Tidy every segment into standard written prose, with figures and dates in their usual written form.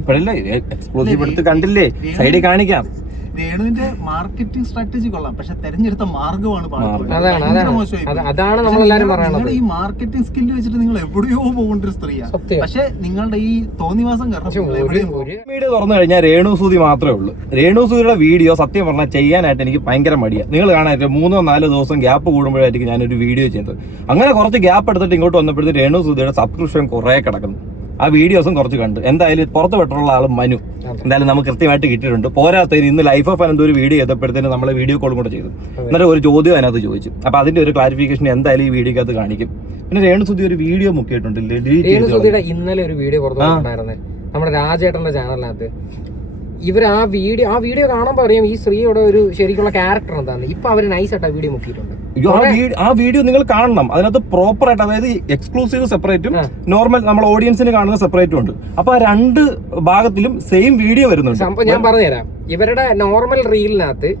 ഇപ്പഴല്ലേ exclusive എടുത്ത് കണ്ടില്ലേ, സൈഡിൽ കാണിക്കാം. രേണുവിന്റെ മാർക്കറ്റിംഗ് സ്ട്രാറ്റജി കൊള്ളാം, പക്ഷെ തെരഞ്ഞെടുത്ത മാർഗമാണ് അതാണ് നമ്മളെല്ലാരും പറയുന്നത്. ഈ മാർക്കറ്റിംഗ് സ്കില്ല് വെച്ചിട്ട് നിങ്ങൾ എവിടെയോ പോകേണ്ട ഒരു സ്ത്രീയാണ്. പക്ഷെ നിങ്ങളുടെ ഈ തോന്നിവാസം വീഡിയോ തുറന്നു കഴിഞ്ഞാൽ രേണു സൂതി മാത്രമേ ഉള്ളൂ. രേണു സൂതിയുടെ വീഡിയോ സത്യം പറഞ്ഞാൽ ചെയ്യാനായിട്ട് എനിക്ക് ഭയങ്കര മടിയാണ്. നിങ്ങൾ കാണാനായിട്ട് 3-4 ദിവസം ഗ്യാപ്പ് കൂടുമ്പോഴായിരിക്കും ഞാനൊരു വീഡിയോ ചെയ്യുന്നത്. അങ്ങനെ കുറച്ച് ഗ്യാപ്പ് എടുത്തിട്ട് ഇങ്ങോട്ട് വന്നപ്പോഴത്തേക്ക് രേണു സൂതിയുടെ സബ്സ്ക്രിപ്ഷൻ കുറെ കിടക്കുന്നു. ആ വീഡിയോസും കുറച്ച് കണ്ടു. എന്തായാലും പുറത്ത് വിട്ടുള്ള ആളും മനു എന്തായാലും നമുക്ക് കൃത്യമായിട്ട് കിട്ടിയിട്ടുണ്ട്. പോരാത്തതിന് ഇന്ന് ലൈഫ് ഓഫ് അനന്ത് ഒരു വീഡിയോ ചെയ്തപ്പോഴത്തേന് നമ്മളെ വീഡിയോ കോളും കൂടെ ചെയ്തു. എന്നിട്ട് ഒരു ചോദ്യം അതിനകത്ത് ചോദിച്ചു. അപ്പൊ അതിന്റെ ഒരു ക്ലാരിഫിക്കേഷൻ എന്തായാലും ഈ വീഡിയോക്കകത്ത് കാണിക്കും. പിന്നെ രേണുസുതി ഒരു വീഡിയോ മുക്കിയിട്ടുണ്ട്. രേണുസുതിയുടെ ഇന്നലെ ഒരു വീഡിയോ പുറത്തുണ്ടായിരുന്നത് നമ്മുടെ രാജേട്ടന്റെ ചാനലിനകത്ത്. ഇവർ ആ വീഡിയോ കാണുമ്പോൾ അറിയാം ഈ സ്ത്രീയുടെ ഒരു ശരിക്കുള്ള ക്യാരക്ടർ എന്താന്ന്. ഇപ്പൊ അവര് നൈസായിട്ട് ആ വീഡിയോ മുക്കിയിട്ടുണ്ട്. ആ വീഡിയോ നിങ്ങൾ കാണണം. അതിനകത്ത് പ്രോപ്പർ ആയിട്ട്, അതായത് എക്സ്ക്ലൂസീവ് സെപ്പറേറ്റും നോർമൽ നമ്മൾ ഓഡിയൻസിന് കാണുന്ന സെപ്പറേറ്റും ഉണ്ട്. അപ്പൊ ആ 2 ഭാഗത്തിലും സെയിം വീഡിയോ വരുന്നുണ്ട്. ഞാൻ പറഞ്ഞുതരാം. ഇവരുടെ നോർമൽ റീലിനകത്ത്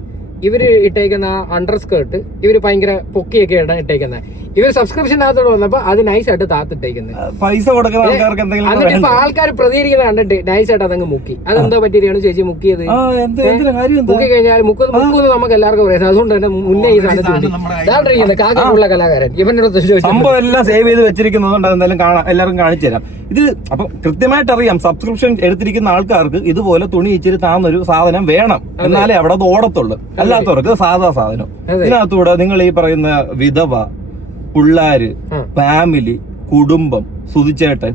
ഇവര് ഇട്ടേക്കുന്ന അണ്ടർ സ്കേർട്ട് ഇവര് ഭയങ്കര പൊക്കിയൊക്കെ ഇട്ടേക്കുന്നത്. ഇവര് സബ്സ്ക്രിപ്ഷനകത്തോട് വന്നപ്പോ അത് നൈസായിട്ട് താത്തിട്ടേക്കുന്നത്. പൈസ കൊടുക്കുന്ന ആൾക്കാർക്ക് എന്തെങ്കിലും എന്നിട്ട് ഇപ്പൊ ആൾക്കാർ പ്രതികരിക്കുന്ന കണ്ടിട്ട് നൈസായിട്ട് അതങ്ങ് മുക്കി. അതെന്തോ പറ്റിയാണ് ചേച്ചി മുക്കിയത്? മുക്കി കഴിഞ്ഞാൽ മുക്കുന്നത് നമുക്ക് എല്ലാവർക്കും പറയാം. അതുകൊണ്ട് തന്നെ മുന്നേ ഈ സാധനം കാക്കുള്ള കലാകാരൻ ഇവന്റെ സംഭവം എല്ലാം സേവ് ചെയ്ത് വെച്ചിരിക്കുന്നതുകൊണ്ട് എന്തായാലും എല്ലാവർക്കും കാണിച്ചു തരാം. ഇത് അപ്പൊ കൃത്യമായിട്ട് അറിയാം, സബ്സ്ക്രിപ്ഷൻ എടുത്തിരിക്കുന്ന ആൾക്കാർക്ക് ഇതുപോലെ തുണി ഇച്ചിരി താന്നൊരു സാധനം വേണം, എന്നാലേ അവിടെ അത് ഓടത്തുള്ളൂ. അല്ലാത്തവർക്ക് സാധാ സാധനം. ഇതിനകത്തൂടെ നിങ്ങൾ ഈ പറയുന്ന വിധവ, പിള്ളാര്, ഫാമിലി, കുടുംബം, സുതിച്ചേട്ടൻ,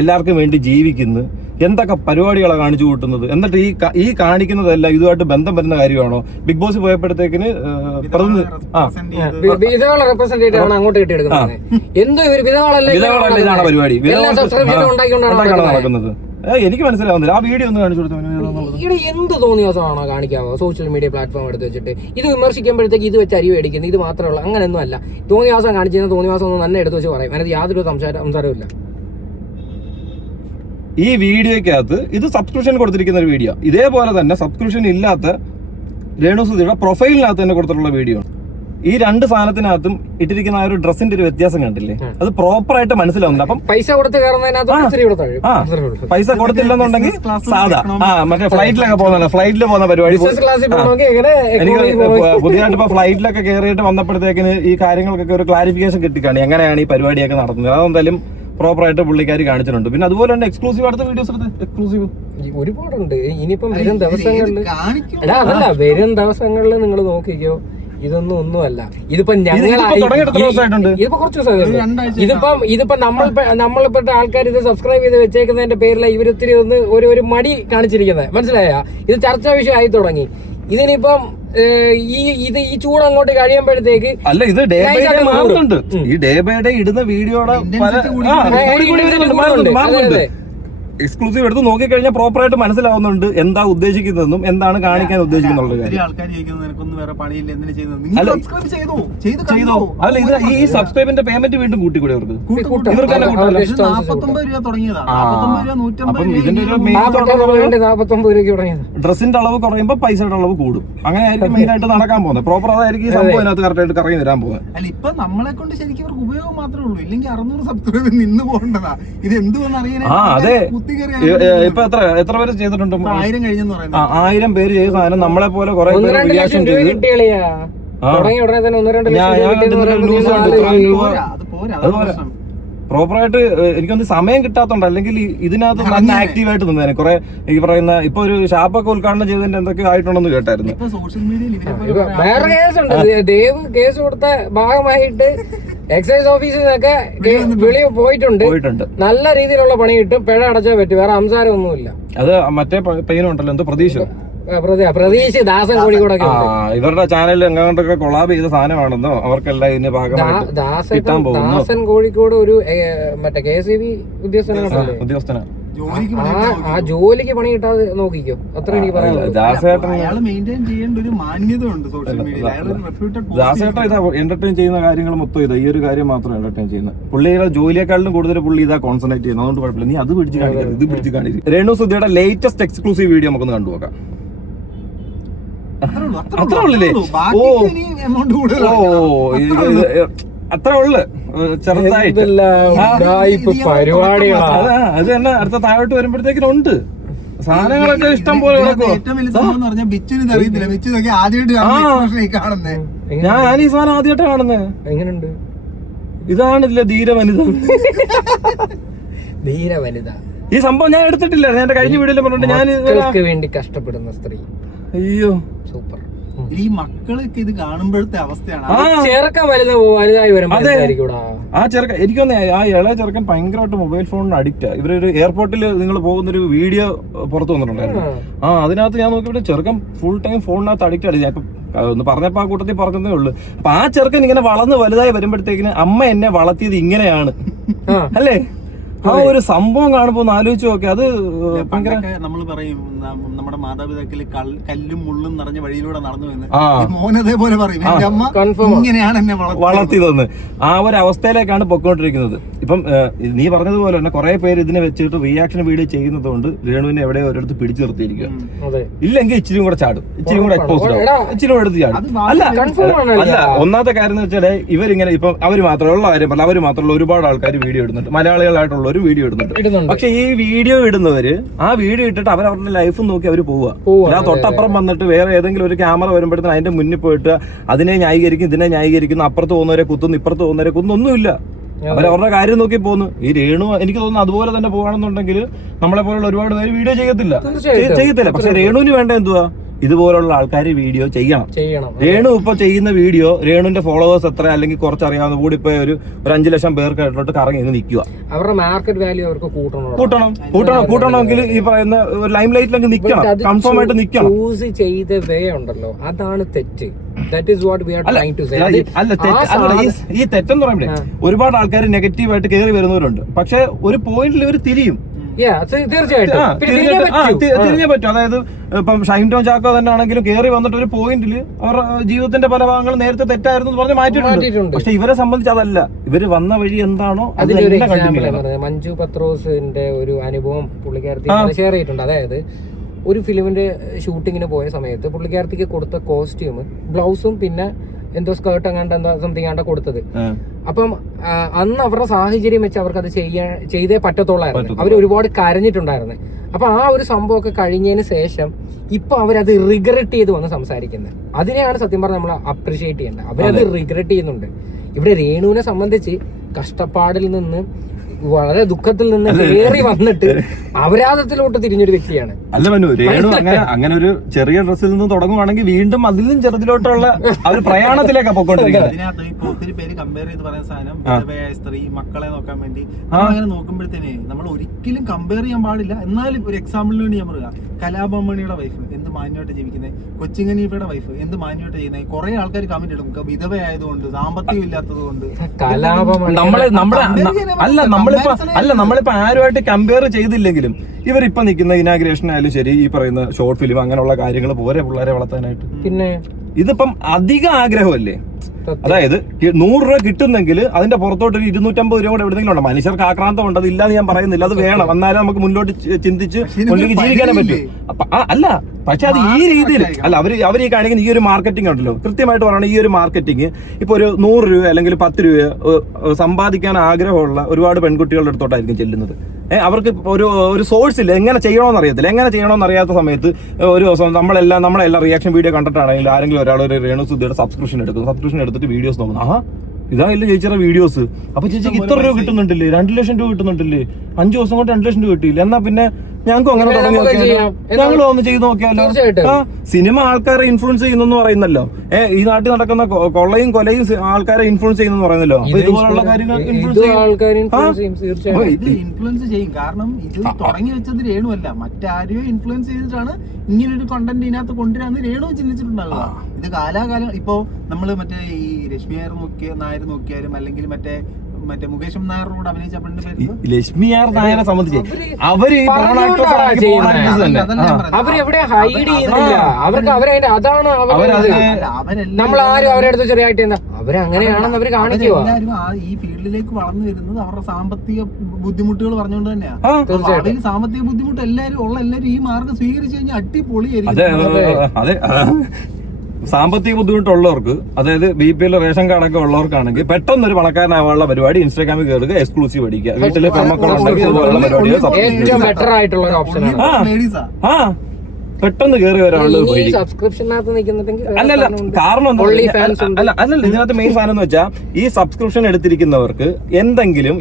എല്ലാവർക്കും വേണ്ടി ജീവിക്കുന്നു, എന്തൊക്കെ പരിപാടികളാണ് കാണിച്ചു കൂട്ടുന്നത്. എന്നിട്ട് ഈ കാണിക്കുന്നതെല്ലാം ഇതുമായിട്ട് ബന്ധം വരുന്ന കാര്യമാണോ? ബിഗ് ബോസ് പോയപ്പോഴത്തേക്കിന് അങ്ങോട്ട് കിട്ടിയെടുക്കുന്നത് എന്തോ ഇതാണ് പരിപാടി നടക്കുന്നത്. എനിക്ക് മനസ്സിലാവുന്നില്ല. ആ വീഡിയോ ഒന്ന് കാണിച്ചു കൊടുത്തു. ഇവിടെ എന്ത് തോന്നിയാസമാണോ കാണിക്കാവോ സോഷ്യൽ മീഡിയ പ്ലാറ്റ്ഫോം എടുത്ത് വെച്ചിട്ട്? ഇത് വിമർശിക്കുമ്പോഴത്തേക്ക് ഇത് വെച്ച് അരി മേടിക്കുന്നത്, ഇത് മാത്രമേ ഉള്ളൂ. അങ്ങനെയൊന്നും അല്ല. തോന്നിയാസം കാണിച്ചിരുന്ന തോന്നിയാസം ഒന്നും തന്നെ എടുത്ത് വെച്ച് പറയും. അതിനകത്ത് യാതൊരു സംസാരവും ഇല്ല. ഈ വീഡിയോക്കകത്ത് ഇത് സബ്സ്ക്രിപ്ഷൻ കൊടുത്തിരിക്കുന്ന ഒരു വീഡിയോ. ഇതേപോലെ തന്നെ സബ്സ്ക്രിപ്ഷൻ ഇല്ലാത്ത രേണുസുതിയുടെ പ്രൊഫൈലിനകത്ത് തന്നെ കൊടുത്തിട്ടുള്ള വീഡിയോ. ഈ 2 സാധനത്തിനകത്തും ഇട്ടിരിക്കുന്ന ആ ഒരു ഡ്രസ്സിന്റെ ഒരു വ്യത്യാസം കണ്ടില്ലേ? അത് പ്രോപ്പർ ആയിട്ട് മനസ്സിലാവുന്നില്ല. അപ്പം പൈസ കൊടുത്ത് പൈസ കൊടുത്തില്ലെന്നുണ്ടെങ്കിൽ സാധാ മറ്റേ ഫ്ലൈറ്റിലൊക്കെ പോകുന്ന പരിപാടി. എനിക്ക് പുതിയതായിട്ട് ഇപ്പൊ ഫ്ലൈറ്റിലൊക്കെ കയറിയിട്ട് വന്നപ്പോഴത്തേക്കിന് ഈ കാര്യങ്ങൾക്കൊക്കെ ഒരു ക്ലാരിഫിക്കേഷൻ കിട്ടിക്കാണ് എങ്ങനെയാണ് ഈ പരിപാടിയൊക്കെ നടത്തുന്നത്. അതെന്തായാലും പ്രോപ്പർ ആയിട്ട് പുള്ളിക്കാരി കാണിച്ചിട്ടുണ്ട്. പിന്നെ അതുപോലെ തന്നെ എക്സ്ക്ലൂസീവ് അടുത്ത വീഡിയോസ് എക്സ്ക്ലൂസീവ് ഒരുപാടുണ്ട്. ഇനിയിപ്പം വരും ദിവസങ്ങളിൽ നിങ്ങൾ നോക്കിക്കോ, ഇതൊന്നും ഒന്നുമല്ല. ഇതിപ്പോ ഇതിപ്പോ കുറച്ച് ദിവസം ഇതിപ്പോ നമ്മളിപ്പെട്ട ആൾക്കാർ ഇത് സബ്സ്ക്രൈബ് ചെയ്ത് വെച്ചേക്കുന്നതിന്റെ പേരിലാണ് ഇവരൊത്തിരി ഒരു മടി കാണിച്ചിരിക്കുന്നത്. മനസ്സിലായ? ഇത് ചർച്ചാ വിഷയമായി തുടങ്ങി. ഇതിനിപ്പം ഈ ചൂട് അങ്ങോട്ട് കഴിയുമ്പോഴത്തേക്ക് അല്ല, ഇത് ഡേ ബൈ ഡേ മാറുന്നുണ്ട്. ഈ ഡേ ബൈ ഡേ ഇടുന്ന വീഡിയോയുടെ എക്സ്ക്ലൂസീവ് എടുത്ത് നോക്കിക്കഴിഞ്ഞാൽ പ്രോപ്പർ ആയിട്ട് മനസ്സിലാവുന്നുണ്ട് എന്താ ഉദ്ദേശിക്കുന്നതെന്നും എന്താണ് കാണിക്കാൻ ഉദ്ദേശിക്കുന്നുള്ള കാര്യം. അല്ല, ഇത് ഈ സബ്സ്ക്രൈബിന്റെ പേയ്മെന്റ് വീണ്ടും കൂട്ടിക്കൂടെ അവർക്ക്? ഇവർക്ക് തന്നെ ഡ്രസ്സിന്റെ അളവ് കുറയുമ്പോ പൈസയുടെ അളവ് കൂടും. അങ്ങനെ ആയിരിക്കും മെയിൻ ആയിട്ട് നടക്കാൻ പോകുന്നത്. പ്രോപ്പർ അതായിരിക്കും സംഭവം അതിനകത്ത് കറക്റ്റ് ആയിട്ട് കറങ്ങി വരാൻ പോകുന്നത്. അല്ല, ഇപ്പൊ നമ്മളെ കൊണ്ട് ശരിക്കും അവർക്ക് ഉപയോഗം മാത്രമേ ഉള്ളൂ. ഇല്ലെങ്കിൽ 600 സബ്സ്ക്രൈബർ നിന്ന് പോകേണ്ടതാ. ഇത് എന്തുവെന്ന് അറിയാൻ അതെ. ഇപ്പൊ എത്ര പേര് ചെയ്തിട്ടുണ്ട്? 1000 കഴിഞ്ഞെന്ന് പറയുന്നത്. 1000 പേര് ചെയ്ത സാധനം നമ്മളെ പോലെ കുറെ റിയാക്ഷൻ ചെയ്ത് പ്രോപ്പറായിട്ട് എനിക്കൊന്ന് സമയം കിട്ടാത്തോണ്ട്, അല്ലെങ്കിൽ ഇതിനകത്ത് നല്ല ആക്റ്റീവായിട്ട് നിന്നേനെ. കുറെ ഈ പറയുന്ന ഇപ്പൊ ഒരു ഷാപ്പൊക്കെ ഉദ്ഘാടനം ചെയ്തതിന്റെ എന്തൊക്കെ ആയിട്ടുണ്ടെന്ന് കേട്ടായിരുന്നു. വേറെ കേസുണ്ട്. ദേവ് കേസ് കൊടുത്ത ഭാഗമായിട്ട് എക്സൈസ് ഓഫീസിൽ നിന്നൊക്കെ വിളി പോയിട്ടുണ്ട്. നല്ല രീതിയിലുള്ള പണി കിട്ടും. പിഴ അടച്ചാൽ പറ്റും. വേറെ സംസാരം ഒന്നുമില്ല. അത് മറ്റേ പയ്യനുണ്ടല്ലോ, എന്തോ പ്രതീക്ഷ ദാസൻ കോഴിക്കോടൊക്കെ ഇവരുടെ ചാനലിൽ എങ്ങാണ്ടൊക്കെ കൊളാബ് ചെയ്ത സാധനമാണെന്നോ അവർക്കെല്ലാം ഇതിന്റെ ഭാഗമായിട്ട് കിട്ടാൻ പോകുന്നു. ദാസൻ കോഴിക്കോട് ഒരു മറ്റേ KSEB ഉദ്യോഗസ്ഥനാണ്. ആ ജോലിക്ക് പണി കിട്ടാതെ നോക്കിക്കോ. അത്ര എനിക്ക് പറയാനുള്ളത്. ദാസേട്ടൻ ഇതാ എന്റർടൈൻ ചെയ്യുന്ന കാര്യങ്ങൾ മൊത്തം ഇതാ. ഈ ഒരു കാര്യം മാത്രം എന്റർടൈൻ ചെയ്യുന്നത്. പുള്ളിയുടെ ജോലിയെക്കാളും കൂടുതൽ പുള്ളി ഇതാ കോൺസെൻട്രേറ്റ് ചെയ്യുന്നത്. അതുകൊണ്ട് കുഴപ്പമില്ല. നീ അത് പിടിച്ച് കാണിക്കരുത്, ഇത് പിടിച്ച് കാണിക്കും. രേണുസുതിയുടെ ലേറ്റസ്റ്റ് എക്സ്ക്ലൂസീവ് വീഡിയോ നമുക്കൊന്ന് കണ്ടുപോകാം. അത്ര ഉള്ളില്ലേ? അത്ര ഉള്ളു ചെറുതായിട്ട്. പരിപാടികളാണ് അത് തന്നെ അടുത്ത താഴോട്ട് വരുമ്പോഴത്തേക്കിനും ഉണ്ട് സാധനങ്ങളൊക്കെ ഇഷ്ടം പോലെ ഏറ്റവും വലിയ സംഭവം എന്ന് പറഞ്ഞാൽ ബിച്ചുവിന് അറിയത്തില്ല. ബിച്ചു ഇതൊക്കെ ആദ്യമായിട്ട് കാണുന്നേ. ഞാൻ ഈ സാധനം ആദ്യമായിട്ടാണ് കാണുന്നത്. എങ്ങനെയുണ്ട്? ഇതാണില്ല ധീര വനിത. ധീര വനിത ഈ സംഭവം ഞാൻ എടുത്തിട്ടില്ല. ഞാൻ എന്റെ കഴിഞ്ഞ വീഡിയോയിൽ പറഞ്ഞിട്ട് ഞാൻ വേണ്ടി കഷ്ടപ്പെടുന്ന സ്ത്രീ. അയ്യോ സൂപ്പർ. ഈ മക്കളൊക്കെ ഇത് കാണുമ്പോഴത്തെ അവസ്ഥയാണ്. ചെറുക്കം വലുതായി ആ ചെറുക്കൻ എനിക്ക് തോന്നുന്നു ആ ഇളയ ചെറുക്കൻ ഭയങ്കരമായിട്ട് മൊബൈൽ ഫോണിന് അഡിക്റ്റാ. ഇവരൊരു എയർപോർട്ടിൽ നിങ്ങൾ പോകുന്നൊരു വീഡിയോ പുറത്തു വന്നിട്ടുണ്ടായിരുന്നു. അതിനകത്ത് ഞാൻ നോക്കിയിട്ട് ചെറുക്കൻ ഫുൾ ടൈം ഫോണിനകത്ത് അഡിക്റ്റ് ആണ്. ഞാൻ ഒന്ന് പറഞ്ഞപ്പോ ആ കൂട്ടത്തിൽ പറഞ്ഞതേ ഉള്ളൂ. അപ്പൊ ആ ചെറുക്കൻ ഇങ്ങനെ വളർന്ന് വലുതായി വരുമ്പോഴത്തേക്കിന് അമ്മ എന്നെ വളർത്തിയത് ഇങ്ങനെയാണ് അല്ലേ? ആ ഒരു സംഭവം കാണുമ്പോ ഒന്ന് ആലോചിച്ച് നോക്കി. അത് നമ്മൾ പറയും നമ്മുടെ മാതാപിതാക്കള് കല്ലും മുള്ളും നിറഞ്ഞ വഴിയിലൂടെ നടന്നു എന്ന്. മോനതേപോലെ പറയും എന്റെ അമ്മ ഇങ്ങനെയാണ് എന്നെ വളർത്തിയതെന്ന്. ആ ഒരു അവസ്ഥയിലേക്കാണ് പൊക്കോണ്ടിരിക്കുന്നത്. ഇപ്പം നീ പറഞ്ഞതുപോലെ തന്നെ കുറെ പേര് ഇതിനെ വെച്ചിട്ട് റിയാക്ഷൻ വീഡിയോ ചെയ്യുന്നത് കൊണ്ട് രേണുവിനെ എവിടെ ഒരിടത്ത് പിടിച്ചു നിർത്തിയിരിക്കുക. ഇല്ലെങ്കിൽ ഇച്ചിരി കൂടെ ചാടും, ഇച്ചിരി കൂടെ എക്സ്പോസ്ഡ് ആവും, ഇച്ചിരി കൂടെ എടുത്ത് ചാടും. അല്ല ഒന്നാമത്തെ കാര്യം എന്ന് വെച്ചാൽ ഇവരിങ്ങനെ ഇപ്പം അവര് മാത്രമുള്ള കാര്യം പറഞ്ഞാൽ അവര് മാത്രമുള്ള ഒരുപാട് ആൾക്കാർ വീഡിയോ ഇടുന്നുണ്ട്, മലയാളികളായിട്ടുള്ള ഒരു വീഡിയോ ഇടുന്നുണ്ട്. പക്ഷെ ഈ വീഡിയോ ഇടുന്നവര് ആ വീഡിയോ ഇട്ടിട്ട് അവരവരുടെ ലൈഫും നോക്കി അവര് പോവുക. അല്ല തൊട്ടപ്പുറം വന്നിട്ട് വേറെ ഏതെങ്കിലും ഒരു ക്യാമറ വരുമ്പോഴത്തേന് അതിന്റെ മുന്നിൽ പോയിട്ട് അതിനെ ന്യായീകരിക്കും, ഇതിനെ ന്യായീകരിക്കുന്നു, അപ്പുറത്ത് പോകുന്നവരെ കുത്തുന്നു, ഇപ്പുറത്ത് പോകുന്നവരെ കുത്തുന്നു, ഒന്നുമില്ല. അവരവരുടെ കാര്യം നോക്കി പോകുന്നു. ഈ രേണു എനിക്ക് തോന്നുന്നു അതുപോലെ തന്നെ പോകണമെന്നുണ്ടെങ്കിൽ നമ്മളെ പോലുള്ള ഒരുപാട് പേര് വീഡിയോ ചെയ്യത്തില്ല. പക്ഷെ രേണുവിന് വേണ്ട എന്തുവാ? ഇതുപോലുള്ള ആൾക്കാർ വീഡിയോ ചെയ്യണം. രേണു ഇപ്പൊ ചെയ്യുന്ന വീഡിയോ രേണുവിന്റെ ഫോളോവേഴ്സ് എത്ര അല്ലെങ്കിൽ കുറച്ചറിയാവുന്ന കൂടി ഇപ്പൊ ഒരു 5 ലക്ഷം പേർക്കായിട്ടോട്ട് കറങ്ങി നിൽക്കുക. അവരുടെ മാർക്കറ്റ് വാല്യൂ അവർക്ക് കൂട്ടണമെങ്കിൽ ഈ പറയുന്ന ലൈം ലൈറ്റിലൊക്കെ നിൽക്കണം, കൺഫേം ആയിട്ട് നിൽക്കണം. ചൂസ് ചെയ്ത വേ ഉണ്ടല്ലോ, അതാണ് തെറ്റ്. That is what we are trying to say. ഈ തെറ്റെന്ന് പറയുമ്പോഴേ ഒരുപാട് ആൾക്കാർ നെഗറ്റീവായിട്ട് കയറി വരുന്നവരുണ്ട്. പക്ഷെ ഒരു പോയിന്റിൽ ഇവർ തിരിയും. തിരിഞ്ഞേ പറ്റും. അതായത് ഇപ്പം ഷൈൻ ടോം ചാക്കോ തന്നെ ആണെങ്കിലും കയറി വന്നിട്ട് ഒരു പോയിന്റിൽ അവരുടെ ജീവിതത്തിന്റെ പല ഭാഗങ്ങളും നേരത്തെ തെറ്റായിരുന്നു എന്ന് പറഞ്ഞ് മാറ്റിയിട്ടുണ്ട്. പക്ഷെ ഇവരെ സംബന്ധിച്ച് അതല്ല. ഇവര് വന്ന വഴി എന്താണോ മഞ്ജു പത്രോസിന്റെ ഒരു അനുഭവം പുള്ളിക്കാരത്തി ഷെയർ ചെയ്തിട്ടുണ്ട്. അതായത് ഒരു ഫിലിമിന്റെ ഷൂട്ടിങ്ങിന് പോയ സമയത്ത് പുള്ളിക്കാരത്തിക്ക് കൊടുത്ത കോസ്റ്റ്യൂം, ബ്ലൗസും പിന്നെ എന്തോ സ്കേർട്ട് അങ്ങാണ്ട് എന്തോ സംതിങ് ആണ്ട കൊടുത്തത്. അപ്പം അന്ന് അവരുടെ സാഹചര്യം വെച്ച് അവർക്ക് അത് ചെയ്തേ പറ്റത്തുള്ളായിരുന്നു. അവർ ഒരുപാട് കരഞ്ഞിട്ടുണ്ടായിരുന്നു. അപ്പൊ ആ ഒരു സംഭവമൊക്കെ കഴിഞ്ഞതിന് ശേഷം ഇപ്പൊ അവരത് റിഗ്രറ്റ് ചെയ്ത് വന്ന് സംസാരിക്കുന്നത്. അതിനെയാണ് സത്യം പറഞ്ഞാൽ നമ്മൾ അപ്രീഷിയേറ്റ് ചെയ്യേണ്ടത്. അവരത് റിഗ്രറ്റ് ചെയ്യുന്നുണ്ട്. ഇവിടെ രേണുവിനെ സംബന്ധിച്ച് കഷ്ടപ്പാടിൽ നിന്ന് വളരെ ദുഃഖത്തിൽ നിന്ന് കയറി വന്നിട്ട് അപരാധത്തിലോട്ട് തിരിഞ്ഞൊരു വ്യക്തിയാണ്. അല്ല മനു, രേണു അങ്ങനെ ഒരു ചെറിയ ഡ്രസ്സിൽ നിന്ന് തുടങ്ങുവാണെങ്കിൽ വീണ്ടും അതിൽ നിന്നും ചെറുതിലോട്ടുള്ള ഒരു പ്രയാണത്തിലേക്കാണ് പൊക്കോണ്ടിരിക്കുന്നത്. അതിനകത്ത് ഇപ്പൊ ഒത്തിരി പേര് കമ്പയർ ചെയ്ത് പറയുന്ന സാധനം വിധവയായ സ്ത്രീ മക്കളെ നോക്കാൻ വേണ്ടി അങ്ങനെ നോക്കുമ്പോഴത്തേനെ നമ്മൾ ഒരിക്കലും കമ്പയർ ചെയ്യാൻ പാടില്ല. എന്നാലും ഒരു എക്സാമ്പിളിന് വേണ്ടി ഞാൻ പറയുക, കലാഭമണിയുടെ വൈഫ് എന്ത് മാന്യമായിട്ട് ജീവിക്കുന്നത്, കൊച്ചിങ്ങനീഫയുടെ വൈഫ് എന്ത് മാന്യമായിട്ട് ചെയ്യുന്നത്. കുറെ ആൾക്കാർ കമന്റ് ഇടും വിധവയായതുകൊണ്ട്, സാമ്പത്തികം ഇല്ലാത്തത് കൊണ്ട്. നമ്മളിപ്പോ ആരുമായിട്ട് കമ്പയർ ചെയ്തില്ലെങ്കിലും ഇവരിപ്പൊ നിൽക്കുന്ന ഇനാഗ്രേഷൻ ആയാലും ശരി, ഈ പറയുന്ന ഷോർട്ട് ഫിലിം അങ്ങനെയുള്ള കാര്യങ്ങൾ പോരെ പിള്ളേരെ വളർത്താനായിട്ട്. പിന്നെ ഇതിപ്പം അധിക ആഗ്രഹമല്ലേ? അതായത് 100 രൂപ കിട്ടുന്നെങ്കിൽ അതിന്റെ പുറത്തോട്ട് ഒരു 250 രൂപ കൂടെ എവിടെയെങ്കിലും ഉണ്ട്. മനുഷ്യർക്ക് ആക്രാന്തം ഉണ്ട്, അത് ഇല്ലാന്ന് ഞാൻ പറയുന്നില്ല, അത് വേണം. എന്നാലും നമുക്ക് മുന്നോട്ട് ചിന്തിച്ച് മുന്നിലേക്ക് ജീവിക്കാനേ പറ്റും. അല്ല പക്ഷെ അത് ഈ രീതിയിൽ അല്ല. അവർ ഈ കാണിക്കുന്ന ഈ ഒരു മാർക്കറ്റിംഗ് ഉണ്ടല്ലോ, കൃത്യമായിട്ട് പറയണം. ഈ ഒരു മാർക്കറ്റിംഗ് ഇപ്പൊ ഒരു 100 രൂപ അല്ലെങ്കിൽ 10 രൂപ സമ്പാദിക്കാൻ ആഗ്രഹമുള്ള ഒരുപാട് പെൺകുട്ടികളുടെ അടുത്തോട്ടായിരിക്കും ചെല്ലുന്നത്. അവർക്ക് ഒരു സോഴ്സ് ഇല്ല, എങ്ങനെ ചെയ്യണമെന്ന് അറിയത്തില്ല. എങ്ങനെ ചെയ്യണമെന്ന് അറിയാത്ത സമയത്ത് ഒരു ദിവസം നമ്മളെല്ലാം റിയാക്ഷൻ വീഡിയോ കണ്ടിട്ടാണെങ്കിൽ ആരെങ്കിലും ഒരാൾ ഒരു രേണു സുധിയുടെ സബ്സ്ക്രിപ്ഷൻ എടുത്തിട്ട് വീഡിയോസ് നോക്കുന്നു. ഇതാ ഇല്ല ചേച്ചിയുടെ വീഡിയോസ്. അപ്പൊ ചേച്ചിക്ക് ഇത്ര രൂപ കിട്ടുന്നുണ്ടല്ലേ, 2 ലക്ഷം രൂപ കിട്ടുന്നുണ്ടല്ലേ, 5 ദിവസം കൊണ്ട് 2 ലക്ഷം രൂപ കിട്ടിയില്ല. എന്നാ പിന്നെ ഞങ്ങൾക്കും അങ്ങനെ തുടങ്ങി നോക്കിയാലോ, ഞങ്ങളും ഒന്ന് ചെയ്ത് നോക്കിയാലോ. സിനിമ ആൾക്കാരെ ഇൻഫ്ലുവൻസ് ചെയ്യുന്നു പറയുന്നല്ലോ. ഈ നാട്ടിൽ നടക്കുന്ന കൊള്ളയും കൊലയും ആൾക്കാരെ ഇൻഫ്ലുവൻസ് ചെയ്യുന്നു പറയുന്നല്ലോ. അപ്പൊ ഇതുപോലുള്ള കാര്യങ്ങൾ ഇൻഫ്ലുവൻസ് ചെയ്യും. കാരണം ഇത് തുടങ്ങി വെച്ചത് രേണുവല്ല, മറ്റാരെയോ ഇൻഫ്ലുവൻസ് ചെയ്തിട്ടാണ് ഇങ്ങനൊരു കണ്ടന്റ് ഇതിനകത്ത് കൊണ്ടുവരാന്ന് രേണു ചിന്തിച്ചിട്ടുണ്ടാവുക. ഇത് കാലാകാലം ഇപ്പോ നമ്മള് മറ്റേ ഈ രശ്മി നായർ നോക്കിയാലും അല്ലെങ്കിൽ മറ്റേ മുകേഷ് നായരോട് അഭിനയിച്ച പെണ്ണിന്റെ പേര് ലക്ഷ്മി ആർ നായരെ സംബന്ധിച്ച് അവരെവിടെ ഹൈഡ് ചെയ്യുന്നില്ല. അവർക്ക് അവരതിന്റെ അതാണ് നമ്മൾ ആരും അവരുടെ അടുത്ത് ചെറിയായിട്ട് എന്താ അവരങ്ങനെയാണെന്ന് അവര് കാണിക്കുക. എല്ലാവരും ഈ ഫീൽഡിലേക്ക് വളർന്നു വരുന്നത് അവരുടെ സാമ്പത്തിക ബുദ്ധിമുട്ടുകൾ പറഞ്ഞുകൊണ്ട് തന്നെയാണ്. അവര് സാമ്പത്തിക ബുദ്ധിമുട്ട് എല്ലാവരും ഈ മാർഗം സ്വീകരിച്ചു കഴിഞ്ഞാൽ അടിപൊളിയായിരിക്കും. സാമ്പത്തിക ബുദ്ധിമുട്ടുള്ളവർക്ക്, അതായത് BPL റേഷൻ കാർഡൊക്കെ ഉള്ളവർക്കാണെങ്കിൽ പെട്ടെന്ന് ഒരു പണക്കാരനാവാനുള്ള പരിപാടി ഇൻസ്റ്റാഗ്രാമിൽ കയറുക, എക്സ്ക്ലൂസീവ് അടിക്കുക. വീട്ടില് പെമ്മക്കളുണ്ടെങ്കിൽ ഇതുപോലുള്ള പരിപാടികൾ ഏറ്റവും ബെറ്റർ ആയിട്ടുള്ള ഒരു ഓപ്ഷനാണ്. ആ പെട്ടെന്ന് കയറി വരാനുള്ള വഴി. സബ്സ്ക്രിപ്ഷനകത്ത് നിൽക്കുന്നുണ്ടെങ്കിൽ അല്ലല്ല, കാരണം അല്ലല്ല, ഇതിനകത്ത് മെയിൻ സാധനം എന്ന് വെച്ചാൽ ഈ സബ്സ്ക്രിപ്ഷൻ എടുത്തിരിക്കുന്നവർക്ക് എന്തെങ്കിലും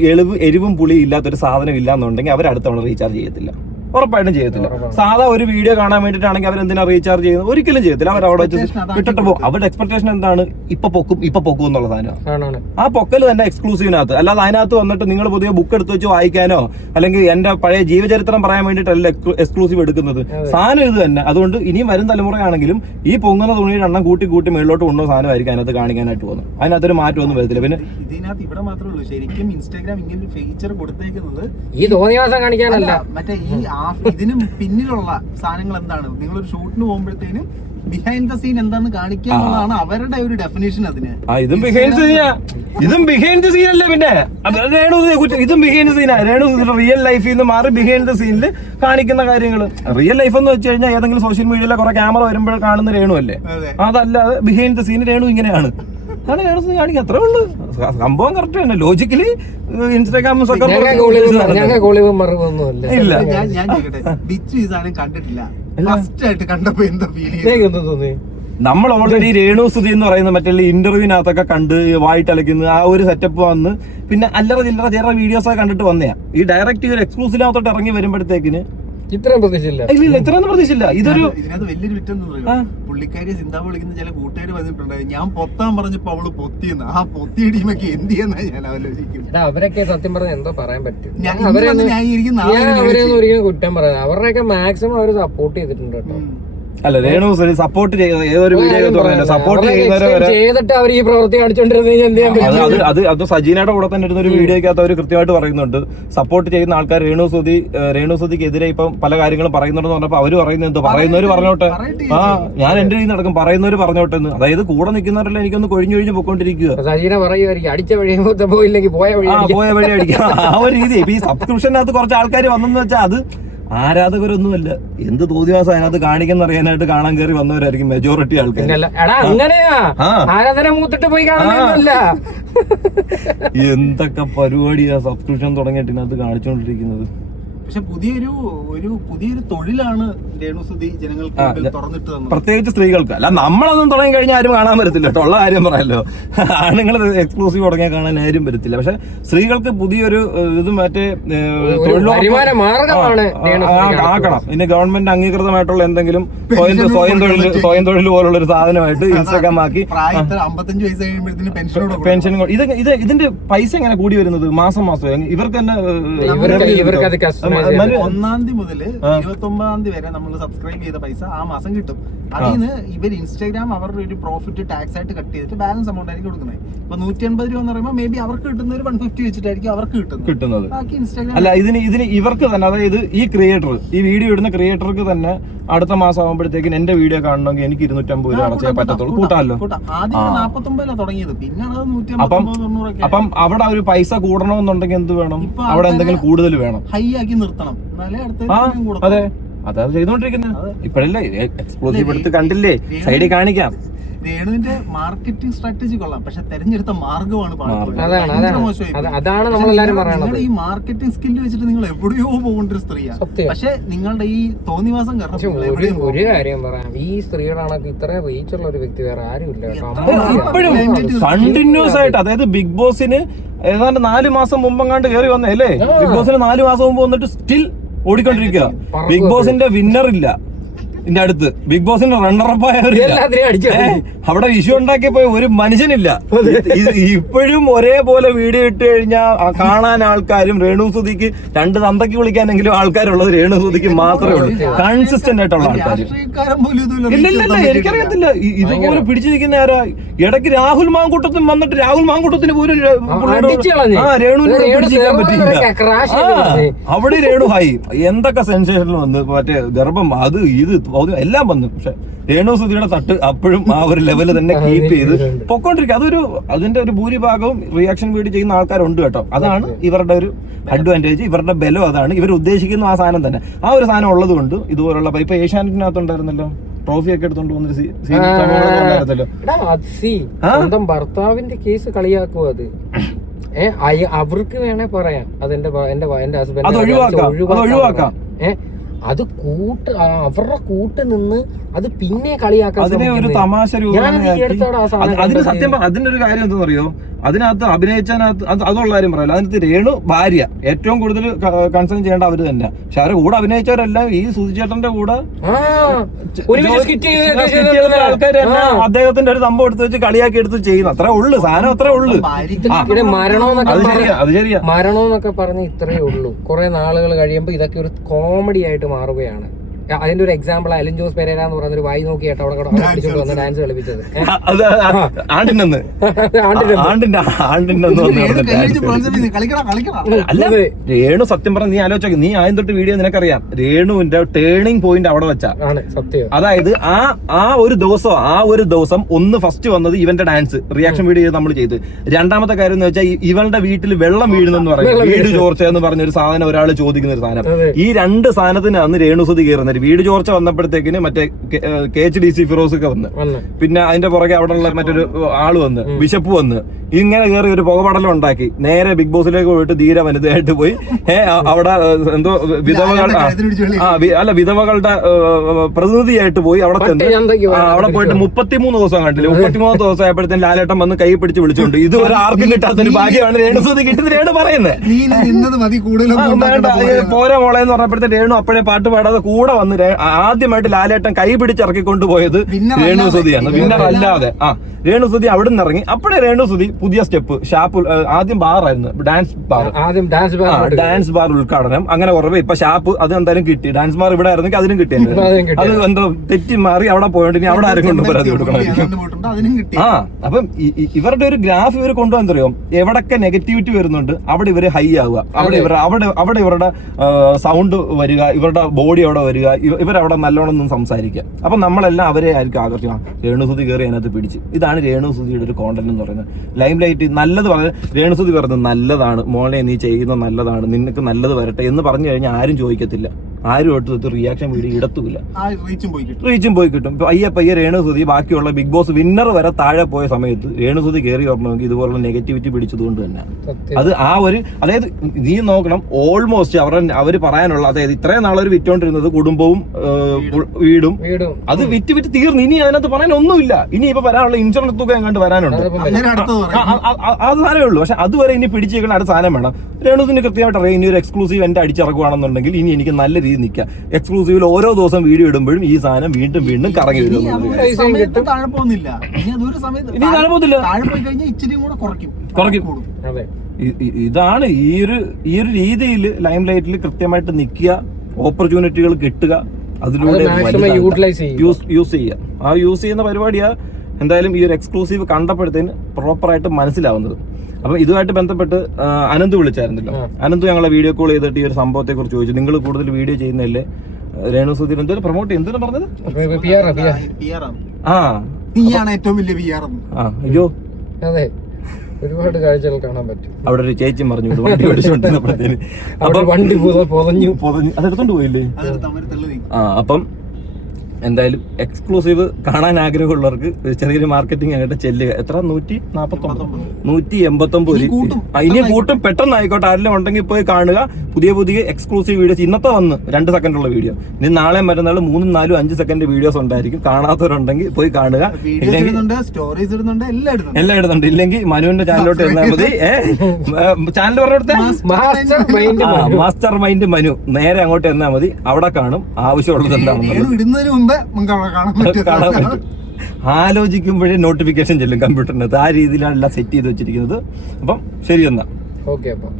എരിവും പുളിയും ഇല്ലാത്തൊരു സാധനം ഇല്ലാന്നുണ്ടെങ്കിൽ അവർ അടുത്ത തവണ റീചാർജ് ചെയ്യത്തില്ല, ഉറപ്പായിട്ടും ചെയ്യത്തില്ല. സാധാ ഒരു വീഡിയോ കാണാൻ വേണ്ടിയിട്ടാണെങ്കിൽ അവരെന്തിനാ റീചാർജ് ചെയ്യുന്നത്? ഒരിക്കലും ചെയ്യത്തില്ല. അവർ അവിടെ വെച്ച് വിട്ടിട്ട് പോകും. അവരുടെ എക്സ്പെക്ടേഷൻ എന്താണ്? ഇപ്പൊ പൊക്കും എന്നുള്ള സാധനമാണ്. ആ പൊക്കൽ തന്നെ എക്സ്ക്ലൂസീവിനകത്ത്, അല്ലാതെ അതിനകത്ത് വന്നിട്ട് നിങ്ങൾ പുതിയ ബുക്ക് എടുത്ത് വെച്ച് വായിക്കാനോ അല്ലെങ്കിൽ എന്റെ പഴയ ജീവചരിത്രം പറയാൻ വേണ്ടിയിട്ടല്ല എക്സ്ക്ലൂസീവ് എടുക്കുന്നത്. സാധനം ഇത് തന്നെ. അതുകൊണ്ട് ഇനിയും വരും തലമുറയാണെങ്കിലും ഈ പൊങ്ങുന്ന തുണിയുടെ എണ്ണം കൂട്ടി മേളിലോട്ട് കൊണ്ടുപോകുന്ന സാധനമായിരിക്കും അതിനകത്ത് കാണിക്കാനായിട്ട് പോകുന്നത്. അതിനകത്തൊരു മാറ്റമൊന്നും വരത്തില്ല. പിന്നെ ഇതിനകത്ത് ഇവിടെ മാത്രമേ ഉള്ളൂ ശരിക്കും ഇൻസ്റ്റാഗ്രാം ഇങ്ങനെ ഒരു ഫീച്ചർ കൊടുത്തേക്കുന്നത് ഈ തോന്നിവാസം കാണിക്കാനല്ല, മറ്റേ ഈ ഇതിനും പിന്നിലുള്ള സാധനങ്ങൾ എന്താണ്, നിങ്ങളൊരു ഷൂട്ടിന് പോകുമ്പോഴത്തേനും ബിഹൈൻഡ് ദ സീൻ എന്താണെന്ന് കാണിക്കുക എന്നുള്ളതാണ് അവരുടെ ഒരു ഡെഫിനേഷൻ. അതിന് ഇതും ബിഹൈൻഡ് ദ സീൻ അല്ലേ? പിന്നെ ഇതും behind the Seena. Renu real ലൈഫിൽ നിന്ന് മാറി ബിഹൈൻഡ് ദ സീനിൽ കാണിക്കുന്ന കാര്യങ്ങൾ. റിയൽ ലൈഫ് എന്ന് വെച്ച് കഴിഞ്ഞാൽ ഏതെങ്കിലും സോഷ്യൽ മീഡിയയിലെ കുറെ ക്യാമറ വരുമ്പോൾ കാണുന്ന രേണു അല്ലേ? അതല്ലാതെ ബിഹൈൻഡ് ദ സീൻ രേണു ഇങ്ങനെയാണ്. അതാണ് രേണു കാണിക്കുക, അത്രേ ഉള്ളൂ. സംഭവം കറക്റ്റ് തന്നെ. ലോജിക്കലി ഇൻസ്റ്റാഗ്രാമും ഇല്ല. ഞാൻ ബിച്ചു ഈ സാധനം കണ്ടിട്ടില്ല. ഫസ്റ്റ് ആയിട്ട് കണ്ടപ്പോ എന്താ ഫീൽ തോന്നി? നമ്മൾ ഓൾറെഡി രേണുസുതി എന്ന് പറയുന്ന മറ്റേ ഇന്റർവ്യൂവിനകത്തൊക്കെ കണ്ട് വായിട്ടലക്കുന്ന ആ ഒരു സെറ്റപ്പ് വന്ന് പിന്നെ അല്ലറ ചില്ലറ ചെറിയ വീഡിയോസ് ഒക്കെ കണ്ടിട്ട് വന്നയാ. ഈ ഡയറക്റ്റ് ഒരു എക്സ്ക്ലൂസീവിനകത്തോട്ട് ഇറങ്ങി വരുമ്പോഴത്തേക്കിന് ഇത്രയും പ്രതീക്ഷയില്ല. ഇല്ല, ഇത്രയൊന്നും പ്രതീക്ഷയില്ല. ഇതൊരു ഇതിനകത്ത് വലിയൊരു വിറ്റെന്ന് പറയും. പുള്ളിക്കാരി ചിന്താ വിളിക്കുന്ന ചില കൂട്ടുകാർ വന്നിട്ടുണ്ടായിരുന്നു. ഞാൻ പൊത്താൻ പറഞ്ഞപ്പോ അവള് പൊത്തിയെന്ന്. ആ പൊത്തിയടിയുമൊക്കെ എന്ത് ചെയ്യുന്ന ഞാൻ ആലോചിക്കും. അവരൊക്കെ സത്യം പറഞ്ഞാൽ എന്തോ പറയാൻ പറ്റും. അവരെയൊന്നും ഒരിക്കലും കുറ്റം പറയാം. അവരുടെയൊക്കെ മാക്സിമം അവര് സപ്പോർട്ട് ചെയ്തിട്ടുണ്ട് കേട്ടോ. അല്ല, രേണു സപ്പോർട്ട് ചെയ്ത ഏതൊരു വീഡിയോ പറഞ്ഞില്ല, സപ്പോർട്ട് ചെയ്തിട്ട് അവർ ഈ പ്രവൃത്തി കാണിച്ചോണ്ടിരുന്നത്. അത് സജീനയുടെ കൂടെ തന്നെ ഇരുന്ന ഒരു വീഡിയോക്കകത്ത് അവർ കൃത്യമായിട്ട് പറയുന്നുണ്ട്. സപ്പോർട്ട് ചെയ്യുന്ന ആൾക്കാർ രേണുസുതിക്കെതിരെ ഇപ്പം പല കാര്യങ്ങളും പറയുന്നുണ്ടെന്ന് പറഞ്ഞപ്പോ അവര് പറയുന്നത് പറയുന്നവര് പറഞ്ഞോട്ടെ, ഞാൻ എന്റെ രീതിയിൽ നടക്കും, പറയുന്നവര് പറഞ്ഞോട്ടെ എന്ന്. അതായത് കൂടെ നിൽക്കുന്നവരെല്ലാം എനിക്കൊന്ന് കൊഴിഞ്ഞൊഴിഞ്ഞ് പൊക്കോണ്ടിരിക്കുക. സജീന പറയുമായിരിക്കും അടിച്ച വഴി പോയില്ലെങ്കിൽ പോയ വഴി അടിക്കുക. ആ ഒരു രീതി. ഇപ്പൊ ഈ സബ്സ്ക്രിപ്ഷനകത്ത് കുറച്ച് ആൾക്കാർ വന്നെന്ന് വെച്ചാൽ അത് ആരാധകരൊന്നുമല്ല, എന്ത് തോന്നിവാസം അതിനകത്ത് കാണിക്കുന്ന അറിയാനായിട്ട് കാണാൻ കയറി വന്നവരായിരിക്കും മെജോറിറ്റി ആൾക്കാർ. ആരാധന മൂത്തിട്ട് പോയി കാണാനല്ല. എന്തൊക്കെ പരിപാടിയാ സബ്സ്ക്രിപ്ഷൻ തുടങ്ങിയിട്ട് ഇതിനകത്ത് കാണിച്ചുകൊണ്ടിരിക്കുന്നത്. പക്ഷെ പുതിയൊരു തൊഴിലാണ് രേണുസുതി ജനങ്ങൾക്ക് തുറന്നിട്ട് തന്നത്, പ്രത്യേകിച്ച് സ്ത്രീകൾക്ക്. അല്ല, നമ്മളൊന്നും തുടങ്ങി കഴിഞ്ഞാൽ ആരും കാണാൻ വരത്തില്ല കേട്ടോ, ഉള്ള കാര്യം പറയാലോ. ആണുങ്ങൾ എക്സ്ക്ലൂസീവ് തുടങ്ങിയാൽ കാണാൻ ആരും വരത്തില്ല. പക്ഷെ സ്ത്രീകൾക്ക് പുതിയൊരു ഇത് മറ്റേ ആക്കണം. ഇനി ഗവൺമെന്റ് അംഗീകൃതമായിട്ടുള്ള എന്തെങ്കിലും സ്വയം തൊഴിൽ പോലുള്ള ഒരു സാധനമായിട്ട് ഇൻസ്റ്റാഗ്രാം ആക്കി 55 വയസ്സ് കഴിയുമ്പോഴത്തേന് പെൻഷൻ. ഇതിന്റെ പൈസ എങ്ങനെ കൂടി വരുന്നത്? മാസം ഇവർക്ക് തന്നെ 1-ാം തീയതി മുതൽ 29-ാം തീയതി വരെ നമ്മൾ സബ്സ്ക്രൈബ് ചെയ്ത പൈസ ആ മാസം കിട്ടും. അതിൽ നിന്ന് ഇവർ ഇൻസ്റ്റാഗ്രാം അവരുടെ ഒരു പ്രോഫിറ്റ് ടാക്സ് ആയിട്ട് കട്ട് ചെയ്തിട്ട് ബാലൻസ് എമൗണ്ട് ആയിരിക്കും കൊടുക്കുന്നത്. ഇപ്പൊ 180 രൂപ എന്ന് പറയുമ്പോൾ മേ ബി അവർക്ക് കിട്ടുന്ന ഒരു 150 വെച്ചിട്ടായിരിക്കും അവർക്ക് കിട്ടുന്നത്. ബാക്കി ഇൻസ്റ്റാഗ്രാം അല്ല, ഇതിന് ഇവർക്ക് തന്നെ, അതായത് ഈ ക്രിയേറ്റർ, ഈ വീഡിയോ ഇടുന്ന ക്രിയേറ്റർക്ക് തന്നെ അടുത്ത മാസം ആകുമ്പോഴത്തേക്കും എന്റെ വീഡിയോ കാണണമെങ്കിൽ എനിക്ക് 250 രൂപ അടച്ചേ പറ്റത്തുള്ളൂ. കൂട്ടാമല്ലോ. ആദ്യം 49 തുടങ്ങിയത്, പിന്നെ അത് 150-100. അപ്പം അവിടെ ഒരു പൈസ കൂടണമെന്നുണ്ടെങ്കിൽ എന്ത് വേണം? അവിടെ എന്തെങ്കിലും കൂടുതൽ വേണം, ഹൈ ആക്കി നിർത്തണം. അതെ, അതാണ് ചെയ്തോണ്ടിരിക്കുന്നത്. ഇപ്പഴല്ലേ എക്സ്ക്ലൂസീവ് എടുത്ത് കണ്ടില്ലേ, സൈഡിൽ കാണിക്കാം. രേണുവിന്റെ മാർക്കറ്റിംഗ് സ്ട്രാറ്റജി കൊള്ളാം, പക്ഷെ തെരഞ്ഞെടുത്ത മാർഗമാണ് അതാണ് നമ്മളെല്ലാരും പറയുന്നത്. ഈ മാർക്കറ്റിംഗ് സ്കില്ല് വെച്ചിട്ട് നിങ്ങൾ എവിടെയോ പോകേണ്ട ഒരു സ്ത്രീയാണ്. പക്ഷെ നിങ്ങളുടെ ഈ തോന്നിവാസം കാരണം ഒരു കാര്യം പറയാം, ഈ സ്ത്രീകളാണ് ഇത്രയും റീച്ച് ഉള്ള ഒരു വ്യക്തി വേറെ ആരും ഇല്ല. എപ്പോഴും കണ്ടിന്യൂസ് ആയിട്ട്, അതായത് ബിഗ് ബോസിന് ഏതാണ്ട് 4 മാസം മുമ്പെങ്ങാണ്ട് കയറി വന്നേ അല്ലേ? ബിഗ് ബോസിന് 4 മാസം മുമ്പ് വന്നിട്ട് സ്റ്റിൽ ഓടിക്കൊണ്ടിരിക്കുക. ബിഗ് ബോസിന്റെ വിന്നർ ഇല്ല ഇതിന്റെ അടുത്ത്, ബിഗ് ബോസിന്റെ റണ്ണറപ്പായവരില്ല. അവിടെ ഇഷ്യൂ ഉണ്ടാക്കിയപ്പോ ഒരു മനുഷ്യനില്ല. ഇപ്പോഴും ഒരേപോലെ വീഡിയോ ഇട്ട് കഴിഞ്ഞാൽ കാണാൻ ആൾക്കാരും രേണുസുതിക്ക് 2 തന്തയ്ക്ക് വിളിക്കാനെങ്കിലും ആൾക്കാരുള്ളത് രേണുസുതിക്ക് മാത്രമേ ഉള്ളൂ. കൺസിസ്റ്റന്റ് ആയിട്ടുള്ള ആൾക്കാർ. ഇല്ല, എനിക്കറിയത്തില്ല ഇതുപോലെ പിടിച്ചു നിൽക്കുന്ന ആരാ. ഇടയ്ക്ക് രാഹുൽ മാങ്കൂട്ടത്തിന് വന്നിട്ട് രാഹുൽ മാങ്കൂട്ടത്തിന് പോലും രേണുവിനോട് പിടിച്ചിരിക്കാൻ പറ്റില്ല. അവിടെ രേണു ഹായി എന്തൊക്കെ സെൻസേഷനിൽ വന്ന് മറ്റേ ഗർഭം അത് ഇത് എല്ലാം വന്നു. പക്ഷെ രേണുസുതിയുടെ തട്ട് അപ്പോഴും ആ ഒരു ലെവല് തന്നെ കീപ്പ് ചെയ്ത് പൊക്കോണ്ടിരിക്കുക. അതിന്റെ ഒരു ഭൂരിഭാഗവും റിയാക്ഷൻ വീഡിയോ ചെയ്യുന്ന ആൾക്കാരുണ്ട് കേട്ടോ. അതാണ് ഇവരുടെ ഒരു അഡ്വാൻറ്റേജ്, ഇവരുടെ ബലം അതാണ്. ഇവർ ഉദ്ദേശിക്കുന്ന ആ സാധനം തന്നെ, ആ ഒരു സാധനം ഉള്ളത് കൊണ്ട് ഇതുപോലുള്ള ഇപ്പൊ ഏഷ്യാനെറ്റിനകത്തുണ്ടായിരുന്നല്ലോ ട്രോഫി ഒക്കെ എടുത്തോണ്ട് വന്നൊരു സ്വന്തം ഭർത്താവിന്റെ കേസ് കളിയാക്കും അത്. അവർക്ക് വേണേ പറയാം അതെന്റെ ഹസ്ബൻഡ് അത് ഒഴിവാക്കാം. അത് അവരുടെ കൂട്ട് നിന്ന് അത് പിന്നെ കളിയാക്കാൻ അതിനെ ഒരു തമാശ അതിന് സത്യം അതിന്റെ ഒരു കാര്യം എന്താണെന്ന് അറിയോ, അതിനകത്ത് അഭിനയിച്ചതിനകത്ത് അതുള്ള കാര്യം പറയല്ലോ. അതിനകത്ത് രേണു ഭാര്യ ഏറ്റവും കൂടുതൽ കൺസേൺ ചെയ്യേണ്ട അവര് തന്നെ. പക്ഷെ അവരെ കൂടെ അഭിനയിച്ചവരെല്ലാം ഈ സുധിച്ചേട്ടന്റെ കൂടെ ആൾക്കാർ തന്നെ അദ്ദേഹത്തിന്റെ ഒരു സംഭവം എടുത്ത് വെച്ച് കളിയാക്കി എടുത്ത് ചെയ്യുന്നു. അത്രേ ഉള്ളു, സാധനം അത്രേ ഉള്ളു. അത് ശരിയാ, മരണമെന്നൊക്കെ പറഞ്ഞ് ഇത്രയേ ഉള്ളൂ. കുറെ നാളുകൾ കഴിയുമ്പോ ഇതൊക്കെ ഒരു കോമഡി ആയിട്ട് മാറുകയാണ്. അതിന്റെ ഒരു എക്സാമ്പിൾ അലിൻ ജോസ് പെരേര എന്ന് പറയുന്ന ഒരു വായി നോക്കിയിട്ട് അവിടെ വന്ന് ഡാൻസ് കളിപ്പിച്ചത്. അല്ല രേണു സത്യം പറഞ്ഞ നീ ആലോചിച്ചു, നീ ആദ്യം തൊട്ട് വീഡിയോ നിനക്കറിയാം. രേണുവിന്റെ ടേണിംഗ് പോയിന്റ് അവിടെ വെച്ചാ സത്യം. അതായത് ആ ഒരു ദിവസം ഒന്ന് ഫസ്റ്റ് വന്നത് ഇവന്റെ ഡാൻസ് റിയാക്ഷൻ വീഡിയോ നമ്മൾ ചെയ്ത്. രണ്ടാമത്തെ കാര്യം എന്ന് വെച്ചാൽ ഇവളുടെ വീട്ടിൽ വെള്ളം വീഴുന്നെന്ന് പറയും, വീട് ചോർച്ച എന്ന് പറഞ്ഞ ഒരു സാധനം ഒരാൾ ചോദിക്കുന്ന ഒരു സാധനം. ഈ രണ്ട് സാധനത്തിനാണ് രേണുസുതി കയറുന്നത്. വീട് ചോർച്ച വന്നപ്പോഴത്തേക്കിന് മറ്റേ KHDC ഫിറോസ് ഒക്കെ വന്ന്, പിന്നെ അതിന്റെ പുറകെ അവിടെ ഉള്ള മറ്റൊരു ആള് വന്ന്, ബിഷപ്പ് വന്ന്, ഇങ്ങനെ കയറി ഒരു പുകപടലം ഉണ്ടാക്കി നേരെ ബിഗ് ബോസിലേക്ക് പോയിട്ട് ധീര വനിതയായിട്ട് പോയി. അവിടെ എന്തോ വിധവകളുടെ പ്രതിനിധിയായിട്ട് പോയി. അവിടെ അവിടെ പോയിട്ട് 33 ദിവസം കണ്ടില്ല. 33 ദിവസം ആയപ്പോഴത്തേക്കും ലാലേട്ടൻ വന്ന് കൈ പിടിച്ച് വിളിച്ചുകൊണ്ട് ഇത് ഒരു ആർക്കും കിട്ടാത്തൊരു ഭാഗ്യമാണ് രേണുസുതി കിട്ടുന്നത്. രേണു പറയുന്നത് പോരാ മോളെ എന്ന് പറഞ്ഞപ്പോഴത്തെ രേണു അപ്പോഴേ പാട്ട് പാടാതെ കൂടെ വന്ന് ആദ്യമായിട്ട് ലാലേട്ടൻ കൈ പിടിച്ചിറക്കിക്കൊണ്ട് പോയത് രേണുസുതിയാണ്. വിന്നർ അല്ലാതെ രേണുസുതി അവിടെ നിന്ന് ഇറങ്ങി. അപ്പോഴേ രേണുസുതി പുതിയ സ്റ്റെപ്പ് ഷാപ്പ്, ആദ്യം ബാറായിരുന്നു, ഡാൻസ് ബാർ ഉദ്ഘാടനം, അങ്ങനെ കുറവേ. ഇപ്പൊ ഷാപ്പ് അത് എന്തായാലും കിട്ടി. ഡാൻസ് ബാർ ഇവിടെ ആയിരുന്നെങ്കിൽ അതിനും കിട്ടിയത്. അത് എന്തോ തെറ്റി മാറി അവിടെ പോയോണ്ട് ഇനി അവിടെ ആരും കൊണ്ട് പരാതി കൊടുക്കണം. അപ്പം ഇവരുടെ ഒരു ഗ്രാഫ് ഇവർ കൊണ്ടുവന്നറിയോ, എവിടൊക്കെ നെഗറ്റിവിറ്റി വരുന്നുണ്ട് അവിടെ ഇവര് ഹൈ ആവുക, അവിടെ ഇവരുടെ സൗണ്ട് വരിക, ഇവരുടെ ബോഡി അവിടെ വരിക, ഇവരവിടെ നല്ലോണം ഒന്നും സംസാരിക്കുക. അപ്പൊ നമ്മളെല്ലാം അവരെ ആയിരിക്കും ആകർഷിക്കണം. രേണുസുതി കയറി അതിനകത്ത് പിടിച്ച്. ഇതാണ് രേണുസുതിയുടെ ഒരു കോണ്ടന്റ് എന്ന് പറയുന്നത്. ലൈം ലൈറ്റ് നല്ലത് പറഞ്ഞ രേണുസുതി പറയുന്നത് നല്ലതാണ് മോളെ, നീ ചെയ്യുന്നത് നല്ലതാണ്, നിനക്ക് നല്ലത് വരട്ടെ എന്ന് പറഞ്ഞു കഴിഞ്ഞാൽ ആരും ചോദിക്കത്തില്ല, ആരും ഒട്ട് റിയാക്ഷൻ വീഡിയോ ഇടത്തുമില്ല, റീച്ചും പോയി കിട്ടും. ഇപ്പൊ പയ്യെ രേണുസുതി ബാക്കിയുള്ള ബിഗ് ബോസ് വിന്നർ വരെ താഴെ പോയ സമയത്ത് രേണുസുതി കയറി വരണമെങ്കിൽ ഇതുപോലുള്ള നെഗറ്റിവിറ്റി പിടിച്ചതുകൊണ്ട് തന്നെ അത് അതായത് നീ നോക്കണം, ഓൾമോസ്റ്റ് അവര് പറയാനുള്ള, അതായത് ഇത്രയും നാളൊരു വിറ്റോണ്ടിരുന്നത് കുടുംബവും വീടും, അത് വിറ്റ് തീർന്നു. ഇനി അതിനകത്ത് പറയാൻ ഒന്നുമില്ല. ഇനി ഇപ്പൊ വരാനുള്ള ഇൻഷുറൻസ് തുക എങ്ങാണ്ട് വരാനുണ്ട്, അത് സാധനമേ ഉള്ളൂ. പക്ഷെ അതുവരെ ഇനി പിടിച്ചേക്കുന്ന അടുത്ത സാധനം വേണം. രേണുസിന് കൃത്യമായിട്ട് അറിയാം, ഇനി ഒരു എക്സ്ക്ലൂസീവ് എന്റെ അടിച്ചിറക്കുവാണെന്നുണ്ടെങ്കിൽ ഇനി എനിക്ക് നല്ല രീതിയിൽ നിൽക്കാം. എക്സ്ക്ലൂസീവിൽ ഓരോ ദിവസം വീഡിയോ ഇടുമ്പോഴും ഈ സാധനം വീണ്ടും കറങ്ങി വരും. ഇതാണ് ഈ ഒരു രീതിയിൽ ലൈം ലൈറ്റിൽ കൃത്യമായിട്ട് നിൽക്കുക, ഓപ്പർച്യൂണിറ്റികൾ കിട്ടുക, അതിലൂടെ യൂസ് ചെയ്യുക. ആ യൂസ് ചെയ്യുന്ന പരിപാടിയാ എന്തായാലും ഈ ഒരു എക്സ്ക്ലൂസീവ് കണ്ടപ്പോഴത്തേന് പ്രോപ്പറായിട്ട് മനസ്സിലാവുന്നത്. അപ്പൊ ഇതുമായിട്ട് ബന്ധപ്പെട്ട് അനന്ത് വിളിച്ചായിരുന്നല്ലോ. അനന്ത് ഞങ്ങളെ വീഡിയോ കോൾ ചെയ്തിട്ട് ഈ ഒരു സംഭവത്തെ കുറിച്ച് ചോദിച്ചു. നിങ്ങൾ കൂടുതൽ വീഡിയോ ചെയ്യുന്നതല്ലേ രേണുസുതി എന്തൊരു പ്രൊമോട്ട് ചെയ്യും, എന്തിനാ പറഞ്ഞത്? അയ്യോ അതെ, ഒരുപാട് കാഴ്ചകൾ കാണാൻ പറ്റും. അവിടെ ഒരു ചേച്ചി പറഞ്ഞു വണ്ടി ഓടിച്ചോണ്ടിരുന്നപ്പോഴത്തേന് വണ്ടി പൊതഞ്ഞു അതെടുത്തോണ്ട് പോയില്ലേ. അപ്പം എന്തായാലും എക്സ്ക്ലൂസീവ് കാണാൻ ആഗ്രഹമുള്ളവർക്ക് ചെറിയൊരു മാർക്കറ്റിംഗ് ആയിട്ട് ചെല്ലുക. എത്ര 189 ഇനി കൂട്ടും പെട്ടെന്ന് ആയിക്കോട്ടെ. ആരെങ്കിലും ഉണ്ടെങ്കിൽ പോയി കാണുക. പുതിയ എക്സ്ക്ലൂസീവ് വീഡിയോസ് ഇന്നത്തെ വന്ന് 2 സെക്കൻഡുള്ള വീഡിയോ, ഇനി നാളെ മറ്റന്നാൾ 3, 4, 5 സെക്കൻഡ് വീഡിയോസ് ഉണ്ടായിരിക്കും. കാണാത്തവരുണ്ടെങ്കിൽ പോയി കാണുക. എല്ലാം ഇടുന്നുണ്ട്. ഇല്ലെങ്കിൽ മനുവിന്റെ ചാനലിലോട്ട് ഇരുന്നാൽ മതി. ചാനൽ പറഞ്ഞെടുത്ത മാസ്റ്റർ മൈൻഡ് മനു, നേരെ അങ്ങോട്ട് എന്നാൽ മതി. അവിടെ കാണും ആവശ്യമുള്ളത് എന്താണെന്നുള്ളത്. കാണാൻ പറ്റും. ആലോചിക്കുമ്പോഴേ നോട്ടിഫിക്കേഷൻ ചെല്ലും കമ്പ്യൂട്ടറിനകത്ത്. ആ രീതിയിലാണ് എല്ലാം സെറ്റ് ചെയ്ത് വെച്ചിരിക്കുന്നത്. അപ്പം ശരി എന്നാ. ഓക്കെ. അപ്പം